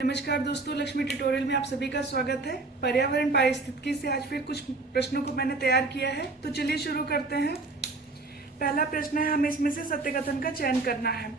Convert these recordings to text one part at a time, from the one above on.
नमस्कार दोस्तों, लक्ष्मी ट्यूटोरियल में आप सभी का स्वागत है। पर्यावरण पारिस्थितिकी से आज फिर कुछ प्रश्नों को मैंने तैयार किया है, तो चलिए शुरू करते हैं। पहला प्रश्न है, हमें इसमें से सत्य कथन का चयन करना है।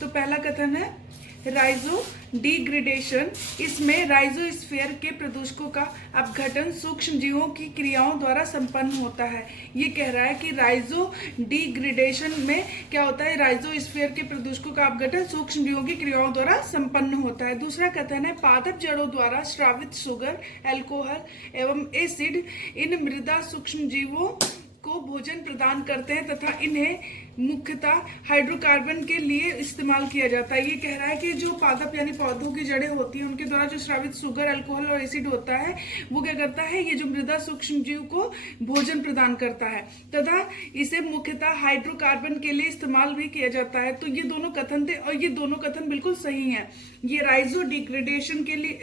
तो पहला कथन है राइजो डिग्रेडेशन। इसमें राइजोस्फीयर के प्रदूषकों का अपघटन सूक्ष्म जीवों की क्रियाओं द्वारा संपन्न होता है। ये कह रहा है कि राइजो डिग्रेडेशन में क्या होता है, राइजोस्फीयर के प्रदूषकों का अपघटन सूक्ष्म जीवों की क्रियाओं द्वारा संपन्न होता है। दूसरा कथन है पादप जड़ों द्वारा स्रावित शुगर, अल्कोहल एवं एसिड इन मृदा सूक्ष्म जीवों को भोजन प्रदान करते हैं तथा इन्हें मुख्यतः हाइड्रोकार्बन के लिए इस्तेमाल किया जाता है। ये कह रहा है कि जो पादप यानी पौधों की जड़ें होती हैं, उनके द्वारा जो स्रावित शुगर, अल्कोहल और एसिड होता है, वो क्या करता है, ये जो मृदा सूक्ष्म जीव को भोजन प्रदान करता है तथा इसे मुख्यतः हाइड्रोकार्बन के लिए इस्तेमाल भी किया जाता है। तो ये दोनों कथन थे और ये दोनों कथन बिल्कुल सही हैं। ये राइजो डिग्रेडेशन के लिए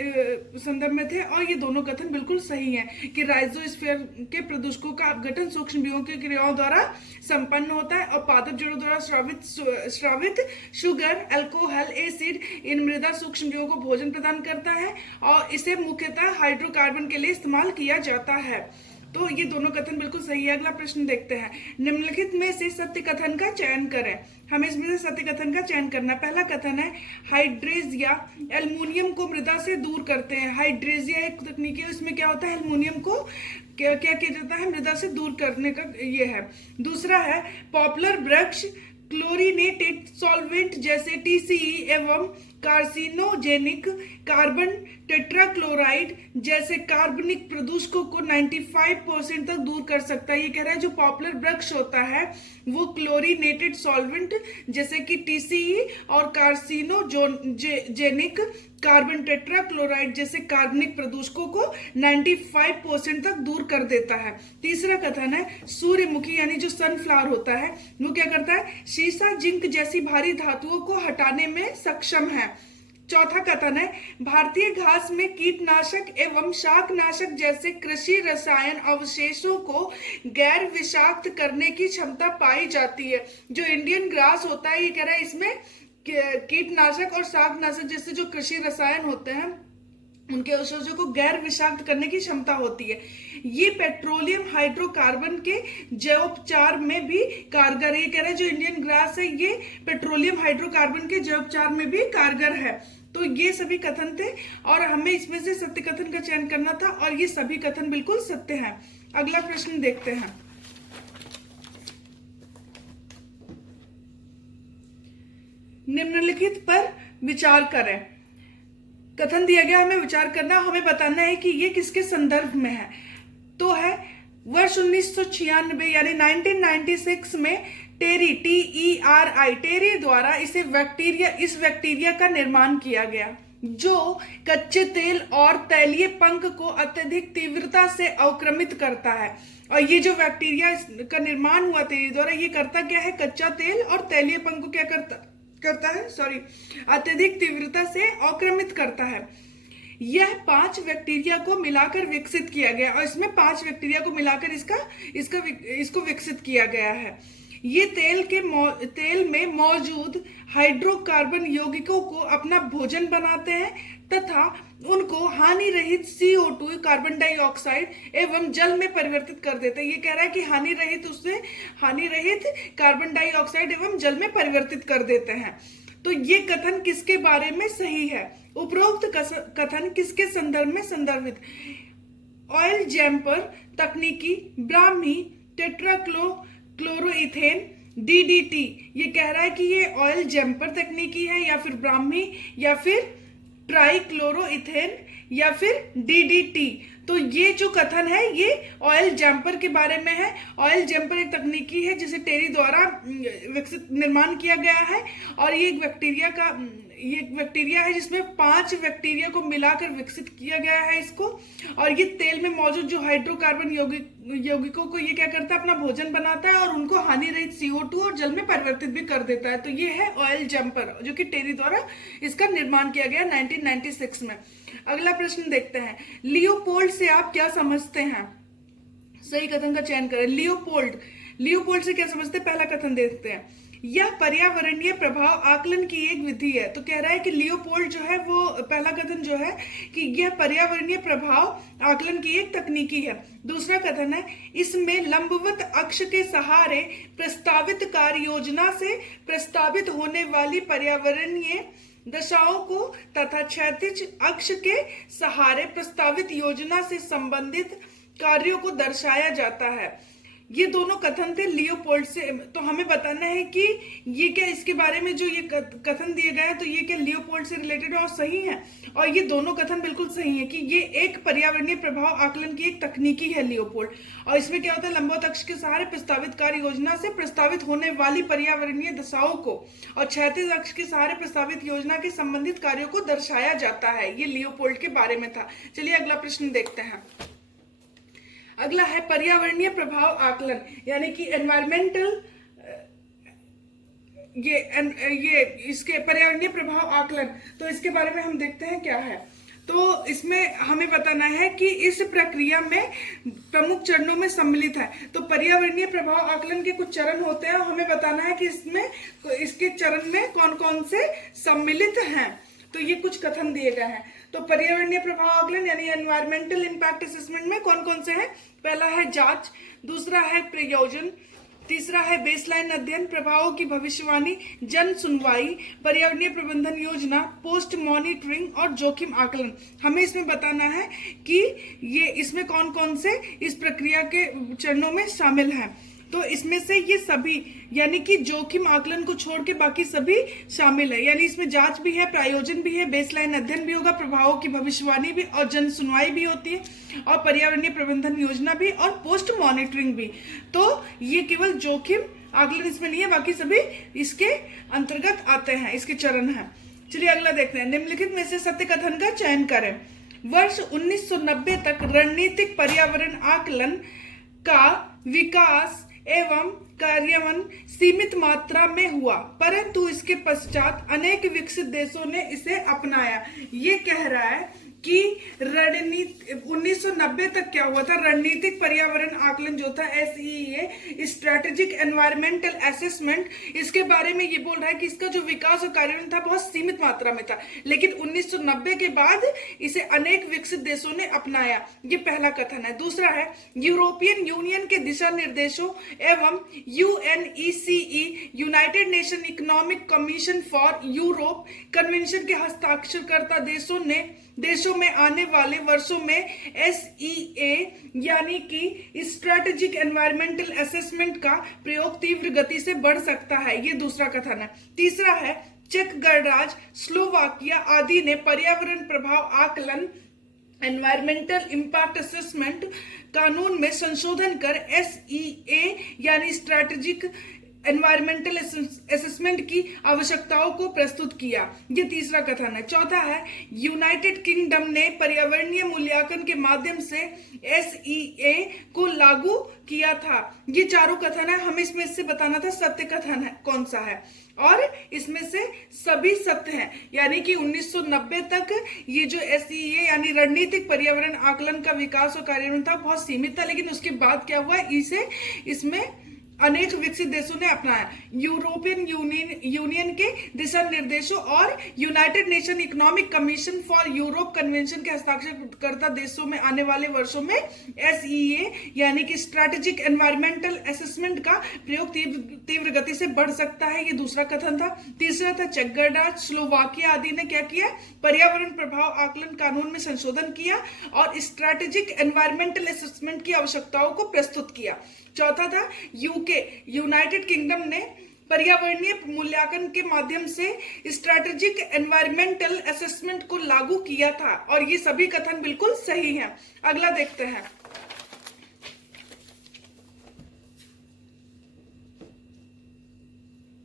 संदर्भ में थे और ये दोनों कथन बिल्कुल सही हैं कि राइजोस्फीयर के प्रदूषकों का अपघटन सूक्ष्म जीवों की क्रियाओं द्वारा संपन्न होता है और पादप जड़ों द्वारा स्रावित शुगर, अल्कोहल, एसिड इन मृदा सूक्ष्म जीवों को भोजन प्रदान करता है और इसे मुख्यतः हाइड्रोकार्बन के लिए इस्तेमाल किया जाता है। तो ये दोनों कथन बिल्कुल सही है। अगला प्रश्न देखते हैं, निम्नलिखित में से सत्य कथन का चयन करें। हमें इसमें से सत्य कथन का चयन करना है। पहला कथन है हाइड्रेजिया एल्युमिनियम को मृदा से दूर करते हैं। हाइड्रेजिया एक तकनीक है, इसमें क्या होता है, एल्युमिनियम को क्या किया जाता है, मृदा से दूर करने का ये है। दूसरा है पॉपुलर वृक्ष क्लोरीनेटेड सॉल्वेंट जैसे टीसीई एवं कार्सिनोजेनिक कार्बन टेट्राक्लोराइड जैसे कार्बनिक प्रदूषकों को 95% तक दूर कर सकता है। ये कह रहा है जो पॉपुलर वृक्ष होता है वो क्लोरीनेटेड सॉल्वेंट जैसे कि टीसीई और कार्सिनोजेनिक कार्बन टेट्राक्लोराइड जैसे कार्बनिक प्रदूषकों को 95% तक दूर कर देता है। तीसरा कथन है सूर्यमुखी यानी जो सनफ्लावर होता है वो क्या करता है, सीसा, जिंक जैसी भारी धातुओं को हटाने में सक्षम है। चौथा कथन है भारतीय घास में कीटनाशक एवं शाकनाशक जैसे कृषि रसायन अवशेषों को गैर विषाक्त करने की क्षमता पाई जाती है। जो इंडियन ग्रास होता है, ये कह रहा है इसमें कीटनाशक और शाकनाशक जैसे जो कृषि रसायन होते हैं उनके अवशेषों को गैर विषाक्त करने की क्षमता होती है। ये पेट्रोलियम हाइड्रोकार्बन के जैवोपचार में भी कारगर है। ये कह रहे हैं जो इंडियन ग्रास है ये पेट्रोलियम हाइड्रोकार्बन के जैवोपचार में भी कारगर है। तो ये सभी कथन थे और हमें इसमें से सत्य कथन का चयन करना था और ये सभी कथन बिल्कुल सत्य हैं। अगला प्रश्न देखते हैं, निम्नलिखित पर विचार करें। कथन दिया गया, हमें विचार करना, हमें बताना है कि ये किसके संदर्भ में है। तो है वर्ष 1996 यानी 1996 में टेरी द्वारा इस बैक्टीरिया का निर्माण किया गया जो कच्चे तेल और तैलीय पंख को अत्यधिक तीव्रता से अवक्रमित करता है। और ये जो बैक्टीरिया का निर्माण हुआ टेरी द्वारा, ये करता क्या है, कच्चा तेल और तैलीय पंख को क्या करता है अत्यधिक तीव्रता से अवक्रमित करता है। यह 5 बैक्टीरिया को मिलाकर विकसित किया गया और इसमें 5 बैक्टीरिया को मिलाकर इसको विकसित किया गया है। ये तेल में मौजूद हाइड्रोकार्बन यौगिकों को अपना भोजन बनाते हैं तथा उनको हानि रहित CO2 कार्बन डाइऑक्साइड एवं जल में परिवर्तित कर देते हैं। ये कह रहा है कि हानि रहित कार्बन डाइऑक्साइड एवं जल में परिवर्तित कर देते हैं। तो ये कथन किसके बारे में सही है? उपरोक्त कथन किसके संदर्भ में संदर्भित? ऑयल जैम्पर तकनीकी, ब्राह्मी, टेट्राक्लोरोइथेन, DDT। ये कह रहा है कि ये ऑयल जैम्पर तकनीकी है या फिर ब्राह्मी या फिर ट्राइक्लोरोइथेन या फिर DDT। तो ये जो कथन है ये ऑयल जैम्पर के बारे में है। ऑयल जैम्पर एक तकनीकी है जिसे टेरी द्वारा विकसित निर्माण किया गया है और ये एक बैक्टीरिया है जिसमें 5 बैक्टीरिया को मिलाकर विकसित किया गया है इसको। और ये तेल में मौजूद जो हाइड्रोकार्बन यौगिकों को ये क्या करता है, अपना भोजन बनाता है और उनको हानि रहित CO2 और जल में परिवर्तित भी कर देता है। तो ये है ऑयल जैम्पर जो कि टेरी द्वारा इसका निर्माण किया गया 1996 में। अगला प्रश्न देखते हैं, लियोपोल्ड से आप क्या समझते हैं? सही कथन का चयन करें। लियोपोल्ड से क्या समझते हैं? पहला कथन देखते हैं, यह पर्यावरणीय प्रभाव आकलन की एक विधि है। तो कह रहा है कि लियोपोल्ड जो है वो पहला कथन जो है कि यह पर्यावरणीय प्रभाव आकलन की एक तकनीकी है। दूसरा कथन है इसमें लंबवत अक्ष के सहारे प्रस्तावित कार्य योजना से प्रस्तावित होने वाली पर्यावरणीय दशाओं को तथा क्षैतिज अक्ष के सहारे प्रस्तावित योजना से संबंधित कार्यों को दर्शाया जाता है। ये दोनों कथन थे लियोपोल्ड से। तो हमें बताना है कि ये क्या, इसके बारे में जो ये कथन दिए गए हैं तो ये क्या लियोपोल्ड से रिलेटेड और सही है। और ये दोनों कथन बिल्कुल सही है कि ये एक पर्यावरणीय प्रभाव आकलन की एक तकनीकी है लियोपोल्ड। और इसमें क्या होता है, लंबवत अक्ष के सहारे प्रस्तावित कार्य योजना से प्रस्तावित होने वाली पर्यावरणीय दशाओं को और क्षैतिज अक्ष के सहारे प्रस्तावित योजना के संबंधित कार्यों को दर्शाया जाता है। ये लियोपोल्ड के बारे में था। चलिए अगला प्रश्न देखते हैं। अगला है पर्यावरणीय प्रभाव आकलन, यानी कि एनवायरमेंटल, ये इसके पर्यावरणीय प्रभाव आकलन। तो इसके बारे में हम देखते हैं क्या है। तो इसमें हमें बताना है कि इस प्रक्रिया में प्रमुख चरणों में सम्मिलित है। तो पर्यावरणीय प्रभाव आकलन के कुछ चरण होते हैं और हमें बताना है कि इसके चरण में कौन कौन से सम्मिलित हैं। तो ये कुछ कथन दिए गए हैं। तो पर्यावरणीय प्रभाव आकलन यानी एनवायरमेंटल इंपैक्ट असेसमेंट में कौन कौन से हैं? पहला है जांच, दूसरा है प्रयोजन, तीसरा है बेसलाइन अध्ययन, प्रभावों की भविष्यवाणी, जन सुनवाई, पर्यावरणीय प्रबंधन योजना, पोस्ट मॉनिटरिंग और जोखिम आकलन। हमें इसमें बताना है कि ये इसमें कौन कौन से इस प्रक्रिया के चरणों में शामिल हैं। तो इसमें से ये सभी, यानी कि जोखिम आकलन को छोड़ के बाकी सभी शामिल है। यानी इसमें जांच भी है, प्रायोजन भी है, बेसलाइन अध्ययन भी होगा, प्रभावों की भविष्यवाणी भी और जन सुनवाई भी होती है और पर्यावरणीय प्रबंधन योजना भी और पोस्ट मॉनिटरिंग भी। तो ये केवल जोखिम आकलन इसमें नहीं है, बाकी सभी इसके अंतर्गत आते हैं, इसके चरण हैं। चलिए अगला देखते हैं। निम्नलिखित में से सत्य कथन का चयन करें। वर्ष 1990 तक रणनीतिक पर्यावरण आकलन का विकास एवं कार्यान्वयन सीमित मात्रा में हुआ, परंतु इसके पश्चात अनेक विकसित देशों ने इसे अपनाया। ये कह रहा है कि 1990 तक क्या हुआ था, रणनीतिक पर्यावरण आकलन जो था SEA, स्ट्रेटेजिक एनवायरमेंटल असेसमेंट, इसके बारे में ये बोल रहा है कि इसका जो विकास और कार्यान्वयन था बहुत सीमित मात्रा में था, लेकिन 1990 के बाद इसे अनेक विकसित देशों ने अपनाया। ये पहला कथन है। दूसरा है यूरोपियन यूनियन के दिशा निर्देशों एवं UNECE, United nation economic commission for Europe convention के हस्ताक्षरकर्ता देशों में आने वाले वर्षों में SEA यानी कि स्ट्रेटेजिक एनवायरमेंटल असेसमेंट का प्रयोग तीव्र गति से बढ़ सकता है। ये दूसरा कथन है। तीसरा है चेक गणराज्य, स्लोवाकिया आदि ने पर्यावरण प्रभाव आकलन एनवायरमेंटल इंपैक्ट असेसमेंट कानून में संशोधन कर SEA यानी स्ट्रेटेजिक एनवायरमेंटल असेसमेंट की आवश्यकताओं को प्रस्तुत किया। ये तीसरा कथन है। चौथा है यूनाइटेड किंगडम ने पर्यावरणीय मूल्यांकन के माध्यम से SEA को लागू किया था। ये चारों कथन है। हमें इसमें से बताना था सत्य कथन है कौन सा है, और इसमें से सभी सत्य हैं। यानी कि 1990 तक ये जो SEA यानी रणनीतिक पर्यावरण आकलन का विकास और कार्यान्वयन था बहुत सीमित था, लेकिन उसके बाद क्या हुआ, इसमें अनेक विकसित देशों ने अपनाया। यूरोपियन यूनियन के दिशा निर्देशों और United nation economic commission for Europe convention के हस्ताक्षरकर्ता देशों में आने वाले वर्षों में SEA यानी कि स्ट्रेटेजिक एनवायरमेंटल असेसमेंट का प्रयोग तीव्र गति से बढ़ सकता है। ये दूसरा कथन था। तीसरा था चेक गणराज्य, स्लोवाकिया आदि ने क्या किया, पर्यावरण प्रभाव आकलन कानून में संशोधन किया और स्ट्रेटेजिक एनवायरमेंटल असेसमेंट की आवश्यकताओं को प्रस्तुत किया। चौथा था UK यूनाइटेड किंगडम ने पर्यावरणीय मूल्यांकन के माध्यम से स्ट्रेटेजिक एनवायरमेंटल असेसमेंट को लागू किया था, और ये सभी कथन बिल्कुल सही हैं। अगला देखते हैं।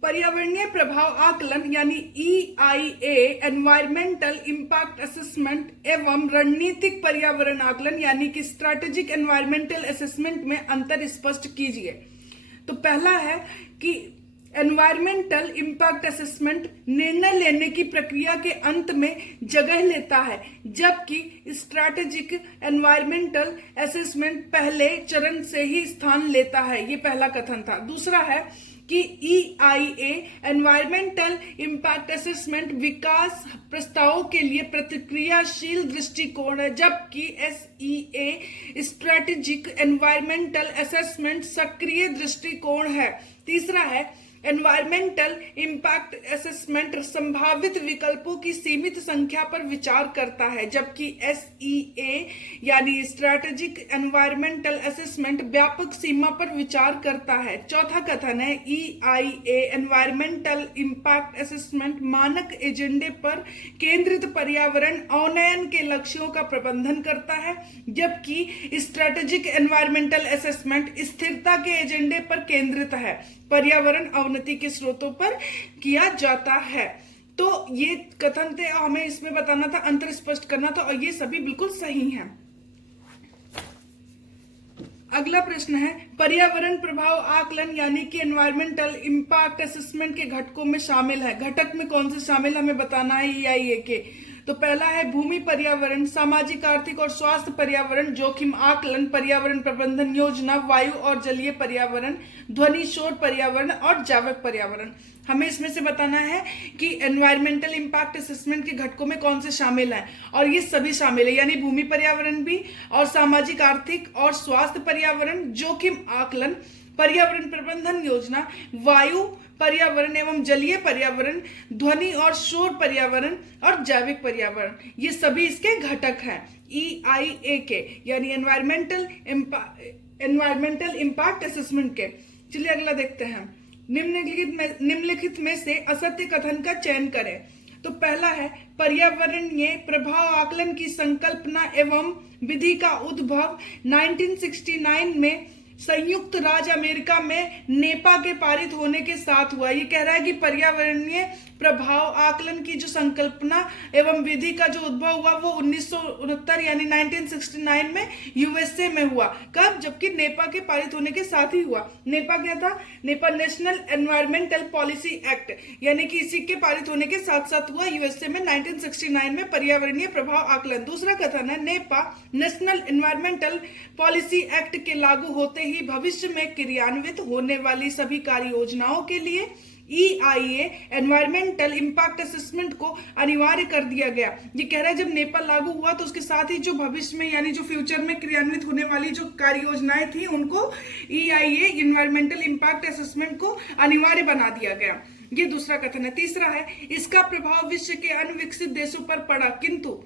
पर्यावरणीय प्रभाव आकलन यानी EIA एनवायरमेंटल इंपैक्ट असेसमेंट एवं रणनीतिक पर्यावरण आकलन यानी कि स्ट्रेटेजिक एनवायरमेंटल असेसमेंट में अंतर स्पष्ट कीजिए। तो पहला है कि एनवायरमेंटल इंपैक्ट असेसमेंट निर्णय लेने की प्रक्रिया के अंत में जगह लेता है, जबकि स्ट्रैटेजिक एनवायरमेंटल असेसमेंट पहले चरण से ही स्थान लेता है। ये पहला कथन था। दूसरा है कि EIA एनवायरमेंटल इम्पैक्ट असेसमेंट विकास प्रस्तावों के लिए प्रतिक्रियाशील दृष्टिकोण है, जबकि SEA स्ट्रेटेजिक एनवायरमेंटल असेसमेंट सक्रिय दृष्टिकोण है। तीसरा है एनवायरमेंटल इम्पैक्ट असेसमेंट संभावित विकल्पों की सीमित संख्या पर विचार करता है, जबकि SEA यानी स्ट्रैटेजिक एनवायरमेंटल असेसमेंट व्यापक सीमा पर विचार करता है। चौथा कथन है EIA एनवायरमेंटल इम्पैक्ट असेसमेंट मानक एजेंडे पर केंद्रित पर्यावरण औन्नयन के लक्ष्यों का प्रबंधन करता है, जबकि स्ट्रैटेजिक एनवायरमेंटल असेसमेंट स्थिरता के एजेंडे पर केंद्रित है, पर्यावरण अवनति के स्रोतों पर किया जाता है। तो ये कथन थे, हमें इसमें बताना था, अंतर स्पष्ट करना था, और ये सभी बिल्कुल सही हैं। अगला प्रश्न है पर्यावरण प्रभाव आकलन यानी कि एनवायरमेंटल इम्पैक्ट असेसमेंट के घटकों में शामिल है। घटक में कौन से शामिल हमें बताना है EIA के। तो पहला है भूमि पर्यावरण, सामाजिक आर्थिक और स्वास्थ्य पर्यावरण, जोखिम आकलन, पर्यावरण प्रबंधन योजना, वायु और जलीय पर्यावरण, ध्वनि शोर पर्यावरण और जैविक पर्यावरण। हमें इसमें से बताना है कि एनवायरमेंटल इम्पैक्ट असेसमेंट के घटकों में कौन से शामिल हैं, और ये सभी शामिल है, यानी भूमि पर्यावरण भी, और सामाजिक आर्थिक और स्वास्थ्य पर्यावरण, जोखिम आकलन, पर्यावरण प्रबंधन योजना, वायु पर्यावरण एवं जलीय पर्यावरण, ध्वनि और शोर पर्यावरण और जैविक पर्यावरण, ये सभी इसके घटक हैं EIA के, यानी एनवायरमेंटल इम्पैक्ट असेसमेंट के। चलिए अगला देखते हैं। निम्नलिखित में से असत्य कथन का चयन करें। तो पहला है पर्यावरणीय प्रभाव आकलन की संकल्पना एवं विधि का उद्भव 1969 में संयुक्त राज्य अमेरिका में नेपा के पारित होने के साथ हुआ। ये कह रहा है कि पर्यावरणीय प्रभाव आकलन की जो संकल्पना एवं विधि का जो उद्भव हुआ वो 1969 यानी 1969 में USA में हुआ। कब? जबकि नेपा के पारित होने के साथ ही हुआ। नेपा क्या था? Nipah national environmental policy act, यानी कि इसी के पारित होने के साथ साथ हुआ USA में 1969 में पर्यावरणीय प्रभाव आकलन। दूसरा कथन है Nipah national environmental policy act के लागू होते ही भविष्य में क्रियान्वित होने वाली सभी कार्य योजनाओं के लिए EIA एनवायरमेंटल इम्पैक्ट असेसमेंट को अनिवार्य कर दिया गया। ये कह रहा है जब नेपाल लागू हुआ तो उसके साथ ही जो भविष्य में यानी जो फ्यूचर में क्रियान्वित होने वाली जो कार्य योजनाएं थी उनको EIA एनवायरमेंटल इम्पैक्ट असेसमेंट को अनिवार्य बना दिया गया। ये दूसरा कथन है। तीसरा है इसका प्रभाव विश्व के अन्य विकसित देशों पर पड़ा, किंतु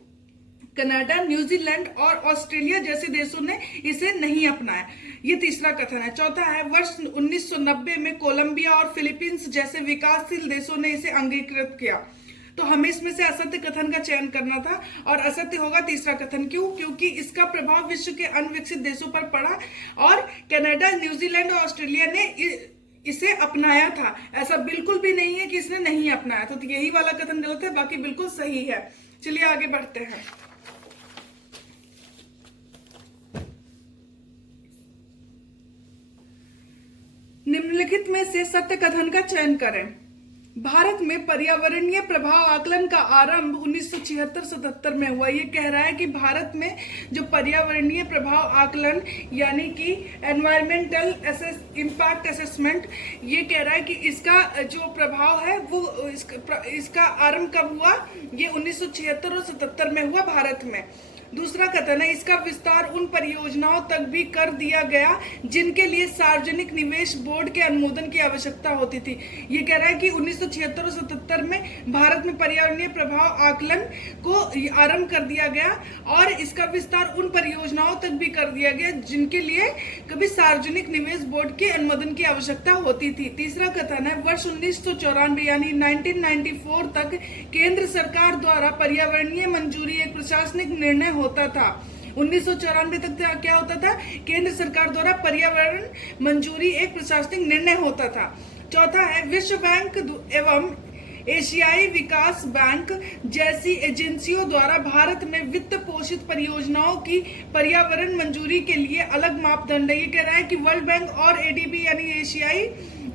कनाडा, न्यूजीलैंड और ऑस्ट्रेलिया जैसे देशों ने इसे नहीं अपनाया। ये तीसरा कथन है। चौथा है वर्ष 1990 में कोलंबिया और फिलीपींस जैसे विकासशील देशों ने इसे अंगीकृत किया। तो हमें इसमें से असत्य कथन का चयन करना था और असत्य होगा तीसरा कथन। क्यों? क्योंकि इसका प्रभाव विश्व के अन्य विकसित देशों पर पड़ा और कनाडा, न्यूजीलैंड और ऑस्ट्रेलिया ने इसे अपनाया था। ऐसा बिल्कुल भी नहीं है कि इसने नहीं अपनाया। तो यही वाला कथन गलत है, बाकी बिल्कुल सही है। चलिए आगे बढ़ते हैं। निम्नलिखित में से सत्य कथन का चयन करें। भारत में पर्यावरणीय प्रभाव आकलन का आरंभ 1976-77 में हुआ। ये कह रहा है कि भारत में जो पर्यावरणीय प्रभाव आकलन यानी कि एनवायरमेंटल इम्पैक्ट असेसमेंट, ये कह रहा है कि इसका जो प्रभाव है वो इसका आरंभ कब हुआ? ये 1976 और 77 में हुआ भारत में। दूसरा कथन है इसका विस्तार उन परियोजनाओं तक भी कर दिया गया जिनके लिए सार्वजनिक निवेश बोर्ड के अनुमोदन की आवश्यकता होती थी। ये कह रहा है कि 1976 और 77 में भारत में पर्यावरणीय प्रभाव आकलन को आरंभ कर दिया गया और इसका विस्तार उन परियोजनाओं तक भी कर दिया गया जिनके लिए कभी सार्वजनिक निवेश बोर्ड के अनुमोदन की आवश्यकता होती थी। तीसरा कथन है वर्ष 1994 यानी 1994 तक केंद्र सरकार द्वारा पर्यावरणीय मंजूरी एक प्रशासनिक निर्णय होता था। 1994 तक क्या होता था? केंद्र सरकार द्वारा पर्यावरण मंजूरी एक प्रशासनिक निर्णय होता था। चौथा है विश्व बैंक एवं एशियाई विकास बैंक जैसी एजेंसियों द्वारा भारत में वित्त पोषित परियोजनाओं की पर्यावरण मंजूरी के लिए अलग मापदंड है। ये कह रहा है कि वर्ल्ड बैंक और ADB यानी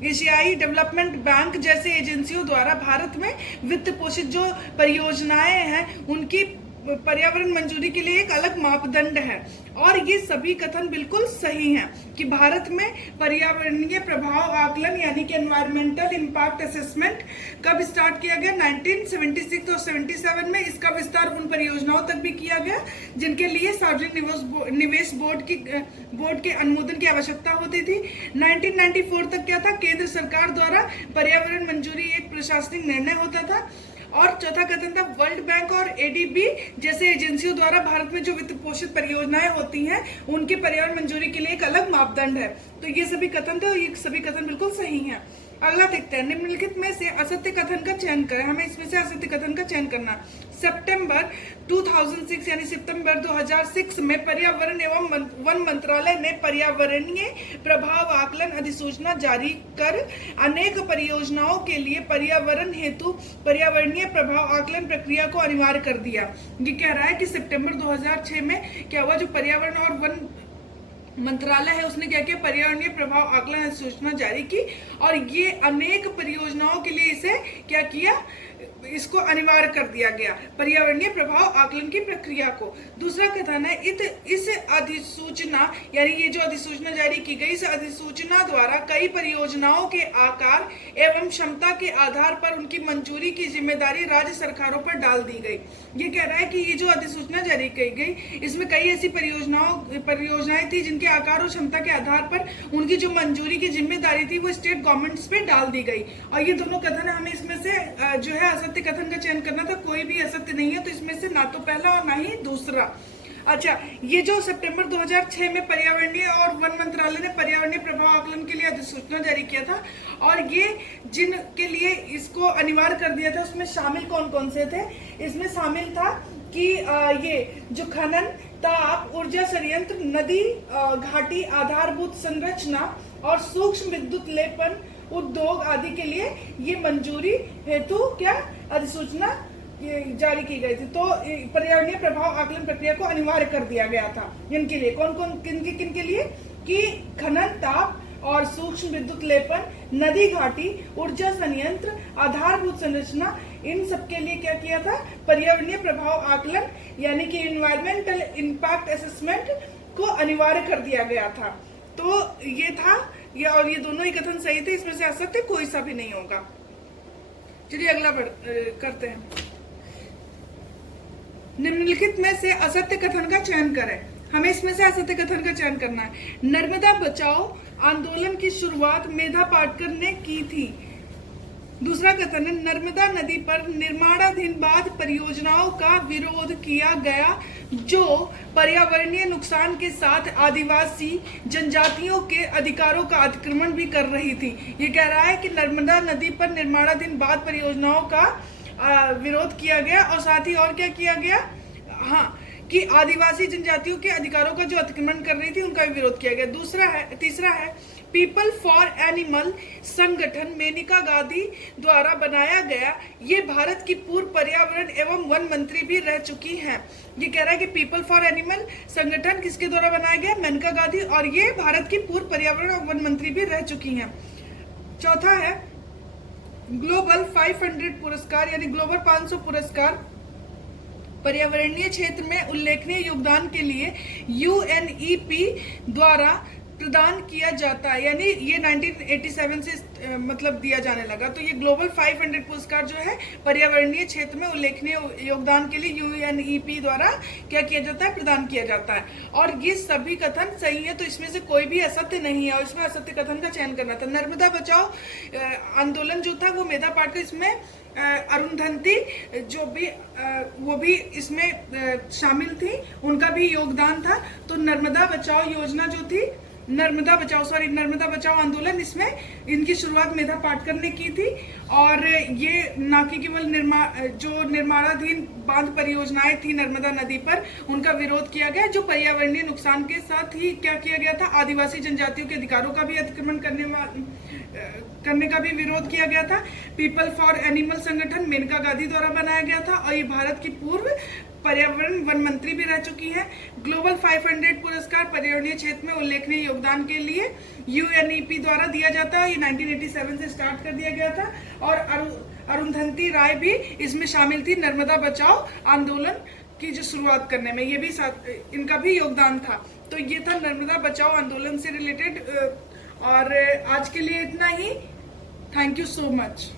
एशियाई डेवलपमेंट बैंक जैसे एजेंसियों द्वारा भारत में वित्त पोषित जो परियोजनाएं हैं उनकी पर्यावरण मंजूरी के लिए एक अलग मापदंड है। और ये सभी कथन बिल्कुल सही हैं कि भारत में पर्यावरणीय प्रभाव आकलन यानी कि एनवायरमेंटल इम्पैक्ट असेसमेंट कब स्टार्ट किया गया, 1976 और 77 में। इसका विस्तार उन परियोजनाओं तक भी किया गया जिनके लिए सार्वजनिक निवेश बोर्ड के अनुमोदन की आवश्यकता होती थी। 1994 तक क्या था, केंद्र सरकार द्वारा पर्यावरण मंजूरी एक प्रशासनिक निर्णय होता था। और चौथा कथन था, वर्ल्ड बैंक और एडीबी जैसे एजेंसियों द्वारा भारत में जो वित्त पोषित परियोजनाएं होती हैं उनके पर्यावरण मंजूरी के लिए एक अलग मापदंड है। तो ये सभी कथन थे और ये सभी कथन बिल्कुल सही हैं। अगला देखते हैं, निम्नलिखित में से असत्य कथन का चयन करें। हमें इसमें से असत्य कथन का चयन करना। सितंबर 2006 यानी सितंबर 2006 में पर्यावरण एवं वन मंत्रालय ने पर्यावरणीय प्रभाव आकलन अधिसूचना जारी कर अनेक परियोजनाओं के लिए पर्यावरण हेतु पर्यावरणीय प्रभाव आकलन प्रक्रिया को अनिवार्य कर दिया। ये कह रहा है कि सितंबर 2006 में क्या हुआ, जो पर्यावरण और वन मंत्रालय है उसने क्या किया, पर्यावरणीय प्रभाव आकलन अधिसूचना जारी की और ये अनेक परियोजनाओं के लिए इसे क्या किया, इसको अनिवार्य कर दिया गया, पर्यावरणीय प्रभाव आकलन की प्रक्रिया को। दूसरा कथन है, इस अधिसूचना यानी ये जो अधिसूचना जारी की गई, इस अधिसूचना द्वारा कई परियोजनाओं के आकार एवं क्षमता के आधार पर उनकी मंजूरी की जिम्मेदारी राज्य सरकारों पर डाल दी गई। ये कह रहा है कि ये जो अधिसूचना जारी की गई इसमें कई ऐसी परियोजनाएं थी जिनके आकार और क्षमता के आधार पर उनकी जो मंजूरी की जिम्मेदारी थी वो स्टेट गवर्नमेंट्स पे डाल दी गई। और ये दोनों कथन हमें इसमें से जो है असत्य कथन का चयन करना था। कोई भी असत्य नहीं है, तो इसमें से ना तो पहला और ना ही दूसरा। अच्छा, ये जो सितंबर 2006 में पर्यावरणीय और वन मंत्रालय ने पर्यावरणीय प्रभाव आकलन के लिए अधिसूचना जारी किया था और ये जिनके लिए इसको अनिवार्य कर दिया था उसमें शामिल कौन कौन से थे, इसमें शामिल था कि ये जो खनन, ताप ऊर्जा संयंत्र, नदी घाटी आधारभूत संरचना और सूक्ष्म विद्युत लेपन उद्योग आदि के लिए ये मंजूरी हेतु क्या अधिसूचना जारी की गई थी। तो पर्यावरणीय प्रभाव आकलन प्रक्रिया को अनिवार्य कर दिया गया था। इनके लिए किन के लिए कि खनन, ताप और सूक्ष्म विद्युत लेपन, नदी घाटी, ऊर्जा संयंत्र, आधारभूत संरचना, इन सब के लिए क्या किया था, पर्यावरणीय प्रभाव आकलन यानी कि एनवायरमेंटल इम्पैक्ट असेसमेंट को अनिवार्य कर दिया गया था। तो ये था और ये दोनों ही कथन सही थे, इसमें से असत्य कोई सा भी नहीं होगा। चलिए अगला करते हैं, निम्नलिखित में से असत्य कथन का चयन करें। हमें इसमें से असत्य कथन का चयन करना है। नर्मदा बचाओ आंदोलन की शुरुआत मेधा पाटकर ने की थी। दूसरा कथन है, नर्मदा नदी पर निर्माणाधीन बांध परियोजनाओं का विरोध किया गया जो पर्यावरणीय नुकसान के साथ आदिवासी जनजातियों के अधिकारों का अतिक्रमण भी कर रही थी। ये कह रहा है कि नर्मदा नदी पर निर्माणाधीन बांध परियोजनाओं का विरोध किया गया और साथ ही और क्या किया गया, हाँ, कि आदिवासी जनजातियों के अधिकारों का जो अतिक्रमण कर रही थी उनका भी विरोध किया गया। तीसरा है पीपल फॉर एनिमल संगठन मेनका गांधी द्वारा बनाया गया, ये भारत की पूर्व पर्यावरण एवं वन मंत्री भी रह चुकी हैं। ये कह रहा है कि पीपल फॉर एनिमल संगठन किसके द्वारा बनाया गया, मेनका गांधी, और ये भारत की पूर्व पर्यावरण और वन मंत्री भी रह चुकी हैं। चौथा है ग्लोबल 500 पुरस्कार यानी ग्लोबल 500 पुरस्कार पर्यावरणीय क्षेत्र में उल्लेखनीय योगदान के लिए यूएनईपी द्वारा प्रदान किया जाता है, यानी ये 1987 से मतलब दिया जाने लगा। तो ये ग्लोबल 500 पुरस्कार जो है पर्यावरणीय क्षेत्र में उल्लेखनीय योगदान के लिए यूएनईपी द्वारा क्या किया जाता है, प्रदान किया जाता है। और ये सभी कथन सही है, तो इसमें से कोई भी असत्य नहीं है और इसमें असत्य कथन का चयन करना था। नर्मदा बचाओ आंदोलन जो था वो मेधा पाटकर, इसमें अरुंधति जो भी वो भी इसमें शामिल थी, उनका भी योगदान था। तो नर्मदा बचाओ योजना जो थी, नर्मदा बचाओ आंदोलन, इसमें इनकी शुरुआत मेधा पाटकर ने की थी। और ये ना कि केवल निर्माणाधीन बांध परियोजनाएं थी नर्मदा नदी पर, उनका विरोध किया गया जो पर्यावरणीय नुकसान के साथ ही क्या किया गया था, आदिवासी जनजातियों के अधिकारों का भी अतिक्रमण करने का भी विरोध किया गया था। पीपल फॉर एनिमल संगठन मेनका गांधी द्वारा बनाया गया था और ये भारत की पूर्व पर्यावरण वन मंत्री भी रह चुकी हैं। ग्लोबल 500 पुरस्कार पर्यावरणीय क्षेत्र में उल्लेखनीय योगदान के लिए यूएनईपी द्वारा दिया जाता है, ये 1987 से स्टार्ट कर दिया गया था। और अरुंधति राय भी इसमें शामिल थी नर्मदा बचाओ आंदोलन की जो शुरुआत करने में, ये भी साथ इनका भी योगदान था। तो ये था नर्मदा बचाओ आंदोलन से रिलेटेड। और आज के लिए इतना ही। Thank you so much.